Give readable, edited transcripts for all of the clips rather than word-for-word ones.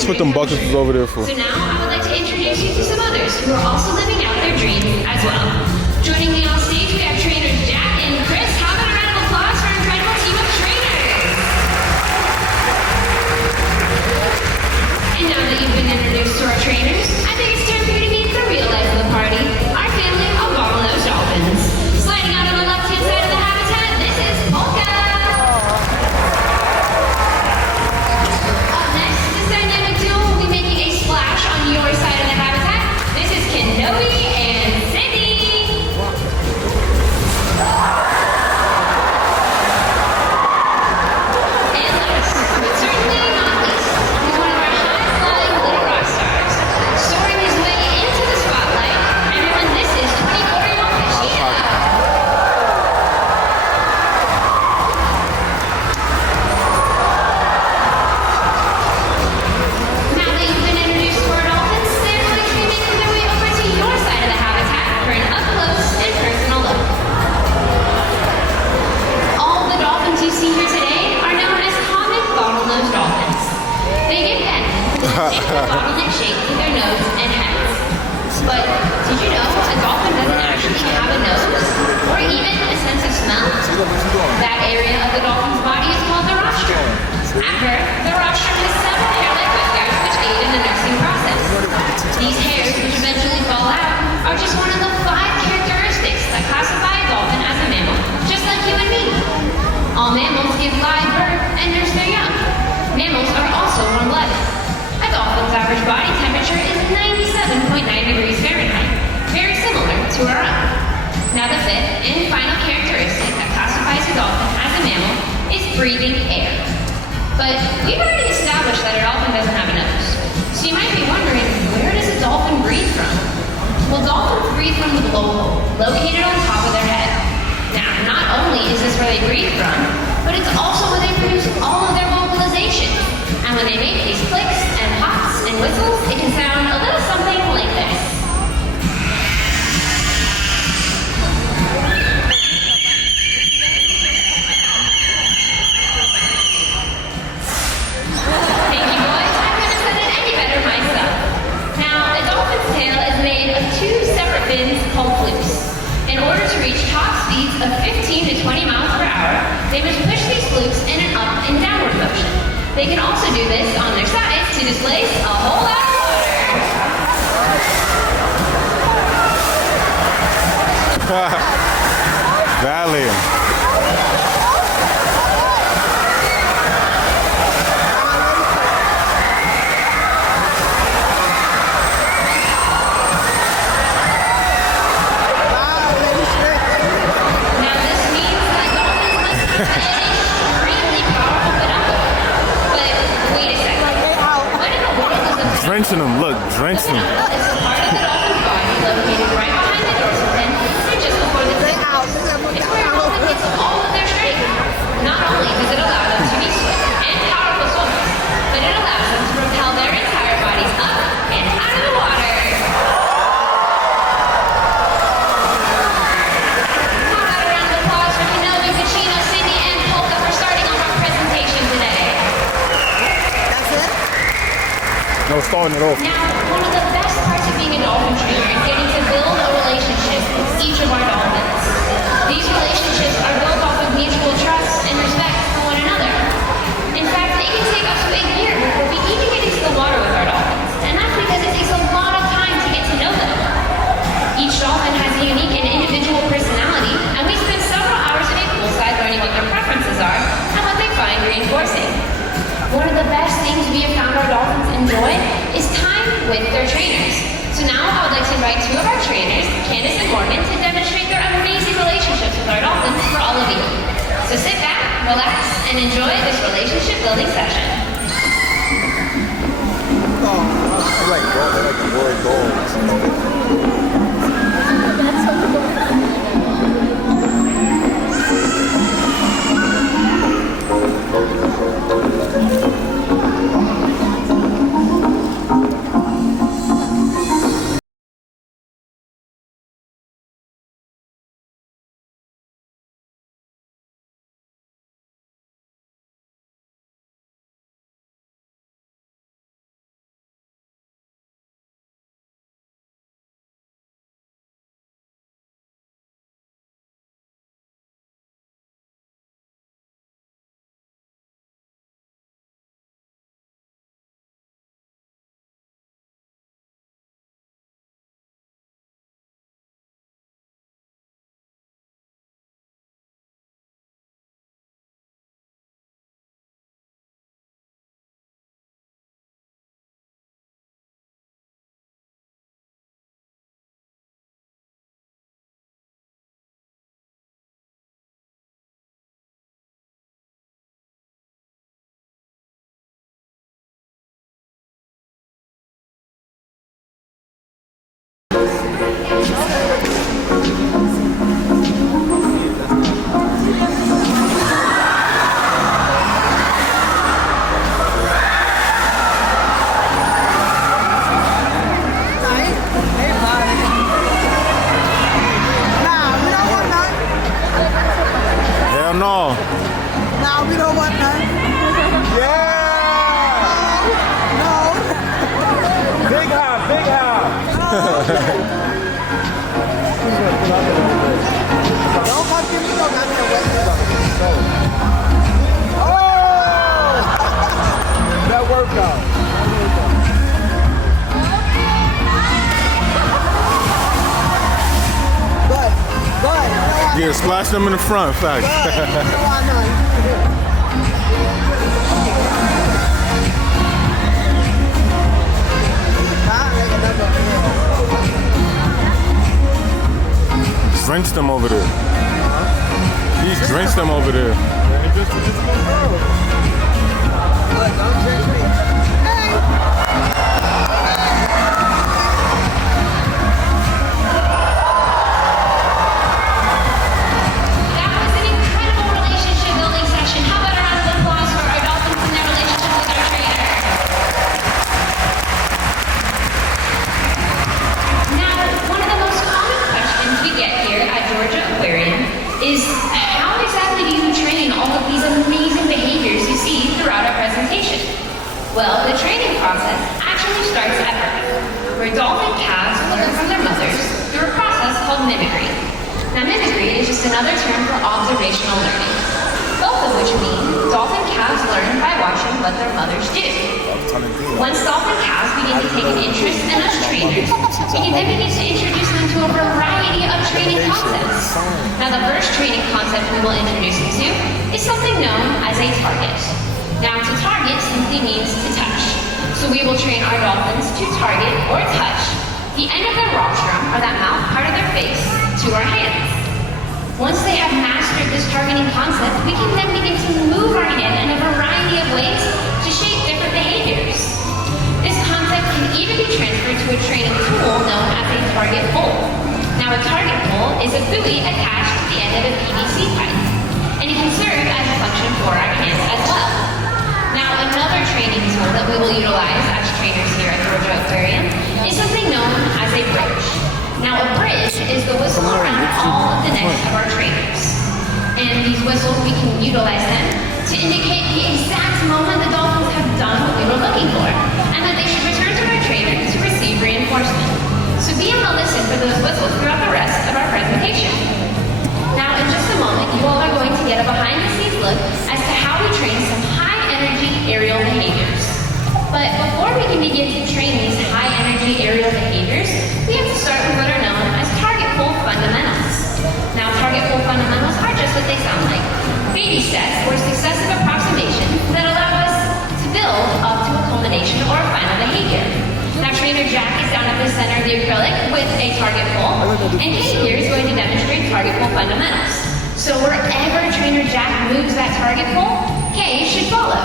That's what them buckets was over there for. So now I would like to introduce you to some others who are also living out their dreams as well. Joining me on stage, we have trainers Jack and Chris. How about a round of applause for our incredible team of trainers? And now that you've been introduced to our trainers, I think it's time for you to meet the real life of the party, our family of bottlenose dolphins. Sliding out on the left-hand side of the habitat, this is Polka. Up next, this dynamic duo will be making a splash on your side of the habitat. This is Kenobi and Sydney. And last, but certainly not least, is one of our high-flying little rock stars. Soaring his way into the spotlight, everyone, this is Aquarium. Now that you've been introduced to our dolphins, they're going to be making their way over to your side of the habitat for an up-close and personal look. All the dolphins you see here today are known as common bottlenose dolphins. They get fed with a particular bottleneck shape to their nose and heads. But did you know a dolphin doesn't actually have a nose or even a sense of smell? That area of the dolphin's body is called the rostrum. After, the rostrum has several hair-like whiskers which aid in the nursing process. These hairs, which eventually fall out, are just one of the 5 characteristics that classify a dolphin as a mammal, just like you and me. All mammals give live birth and nurse their young. Mammals are also warm-blooded. A dolphin's average body temperature is 97.9 degrees Fahrenheit, very similar to our own. Now the 5th and final characteristic that classifies a dolphin as a mammal is breathing air. But we've already established that a dolphin doesn't have a nose. So you might be wondering, where does a dolphin breathe from? Well, dolphins breathe from the blowhole, located on top of their head. Now, not only is this where they breathe from, but it's also where they produce all of their vocalization. And when they make these clicks and pops and whistles, it can sound a little something like this. Thank you, boys. I couldn't have said it any better myself. Now, a dolphin's tail is made of 2 separate fins called flukes. In order to reach top speeds of 15 to 20 miles per hour, they must push these flukes in an up and downward motion. They can also do this on their sides to displace a whole lot of water. Valium. Now this means that dolphins must have an extremely powerful peduncle. But wait a second. What in the world is a Drenching them, look, drenching them. peduncle? It's the part of the dolphin's body located right behind the dorsal fin and just before the tip. It's where a dolphin gets all of their strength. Not only does it allow them to be swift and powerful swimmers, but it allows them to propel their entire bodies up and out of the water. How about a round of applause for Kenobi, Pacino, Sydney, and Polka for starting off our presentation today. No, starting it off. Now, one of the best parts of being a dolphin trainer is getting to build a relationship with each of our dolphins. These relationships are built off of mutual trust and respect for one another. In fact, it can take up to a year before we even get into the water with our dolphins, and that's because it takes a lot of time to get to know them. Each dolphin has a unique and individual personality, and we spend several hours in a poolside learning what their preferences are and what they find reinforcing. One of the best things we have found our dolphins enjoy is time with their trainers. So now I would like to invite 2 of our trainers, Candace and Morgan, to demonstrate their amazing relationships with our dolphins for all of you. So sit back, relax, and enjoy this relationship building session. I like the word goals. want all. Nah, we don't want none. Yeah! No. Big hop, big hop. Don't come to me, don't have to wait. Oh! That worked out. Good, good. Yeah, splash them in the front, fact. Drench them over there. He drenched them over there. That was an incredible relationship building session. How about a round of applause for our dolphins and their relationship with our trainer? Now, one of the most common questions we get here at Georgia Aquarium is how exactly do you train all of these amazing behaviors you see throughout our presentation? Well, the training process actually starts at birth, where dolphin calves learn from their mothers through a process called mimicry. Now, mimicry is just another term for observational learning, both of which mean dolphin calves learn by watching what their mothers do. Once dolphin calves begin to take an interest in us trainers, we can then begin to introduce them to a variety of training concepts. Now, the first training concept we will introduce them to is something known as a target. Now, to target simply means to touch. So we will train our dolphins to target or touch the end of their rostrum, or that mouth part of their face, to our hands. Once they have mastered this targeting concept, we can then begin to move our hand in a variety of ways to shape different behaviors. This concept can even be transferred to a training tool known as a target pull. Now, a target pull is a buoy attached to the end of a PVC pipe, and it can serve as a function for our hands as well. Now, another training tool that we will utilize as trainers here at Georgia Aquarium is something known as a bridge. Now, a bridge is the whistle around all of the necks of our trainers. And these whistles, we can utilize them to indicate the exact moment the dolphins have done what we were looking for, and that they should return to our trainer to receive reinforcement. So be on the listen for those whistles throughout the rest of our presentation. Now, in just a moment, you all are going to get a behind-the-scenes look as to how we train some high-energy aerial behaviors. But before we can begin to train these high-energy aerial behaviors, we have to start with what are known as target pull fundamentals. Now, target pull fundamentals are just what they sound like. Baby steps or successive approximations that allow us to build up to a culmination or a final behavior. Now, trainer Jack is down at the center of the acrylic with a target pull, and Kate here is going to demonstrate target pull fundamentals. So wherever trainer Jack moves that target pull, Kate should follow.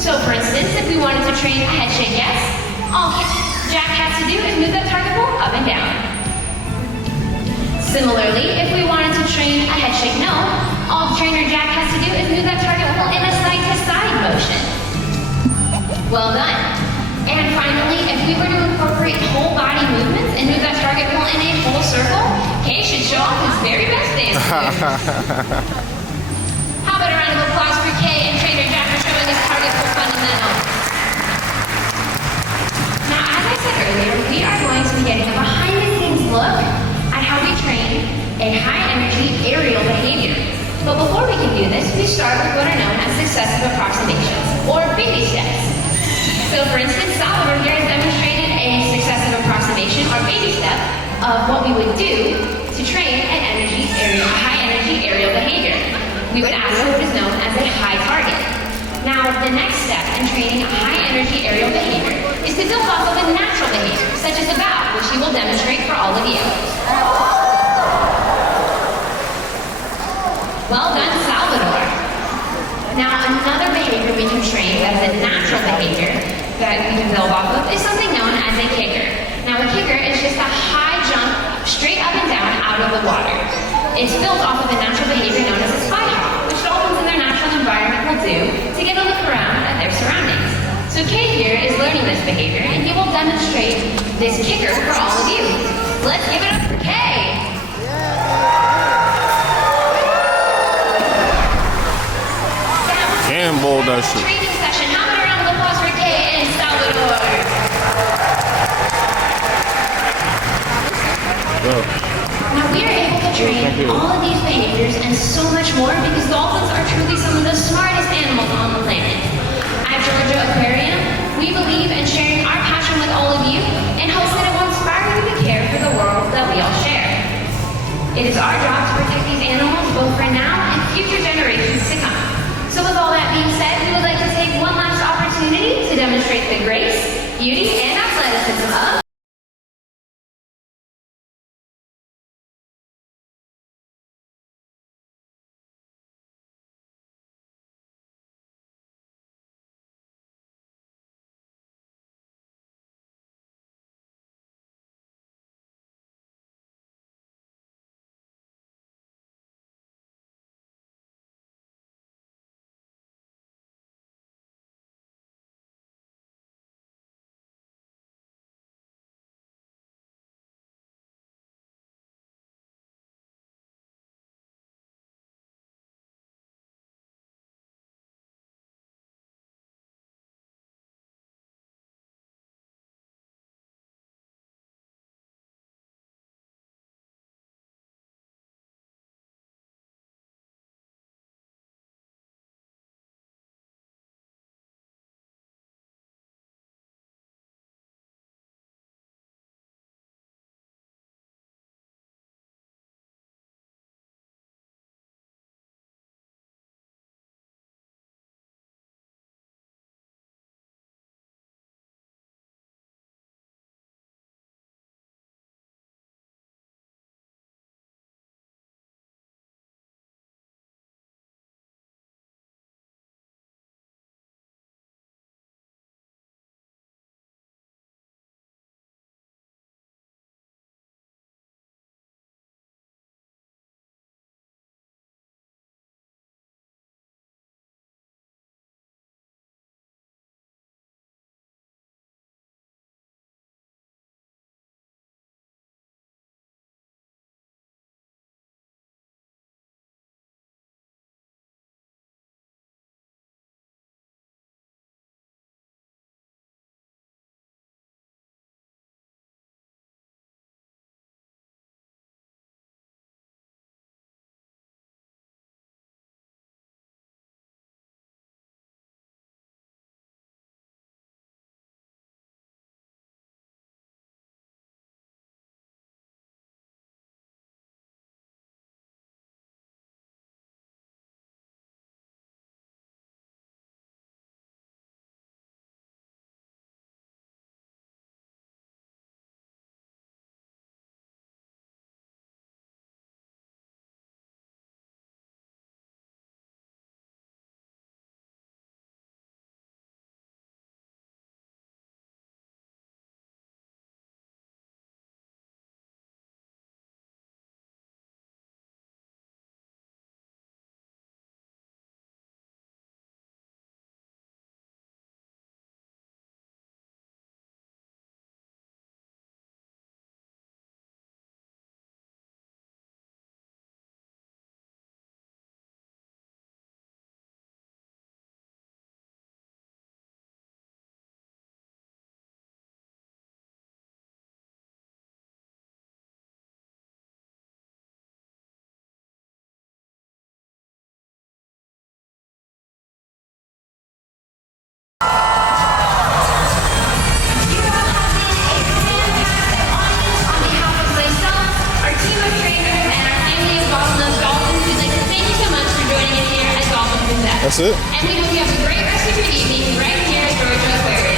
So for instance, if we wanted to train a head shake yes, all Jack has to do is move that target pull up and down. Similarly, if we wanted to train a head shake no, all trainer Jack has to do is move that target pull in a side-to-side motion. Well done. And finally, if we were to incorporate whole body movements and move that target pull in a full circle, Kay should show off his very best dance moves. How about a round of applause for Kay and trainer Jack for showing us target pull fundamentals. Now, as I said earlier, we are going to be getting a behind-the-scenes look at how we train a high-energy aerial behavior. But before we can do this, we start with what are known as successive approximations, or baby steps. So for instance, Salvador here has demonstrated a successive approximation, or baby step, of what we would do to train a high-energy aerial behavior. We would ask what is known as a high target. Now, the next step in training a high-energy aerial behavior is to build off of a natural behavior, such as a bow, which he will demonstrate for all of you. Well done, Salvador. Now, another behavior we can train that is a natural behavior that we can build off of is something known as a kicker. Now, a kicker is just a high jump straight up and down out of the water. It's built off of a natural behavior known as a spy hop, which dolphins in their natural environment will do to get a look around at their surroundings. So Kate here is learning this behavior, and he will demonstrate this kicker for all of you. Let's give it up for Kay. question. training session. How many rounds of applause for Kay and Salvador? Now we are able to train all of these behaviors and so much more because dolphins are truly some of the smartest animals on the planet. At Georgia Aquarium, we believe in sharing our passion with all of you and hope that it will inspire you to care for the world that we all share. It is our job to protect these animals both for now and future generations to come. So with all that being said, we would like to take one last opportunity to demonstrate the grace, beauty, and athleticism of That's it. And we hope you have a great rest of your evening right here at Georgia Aquarium.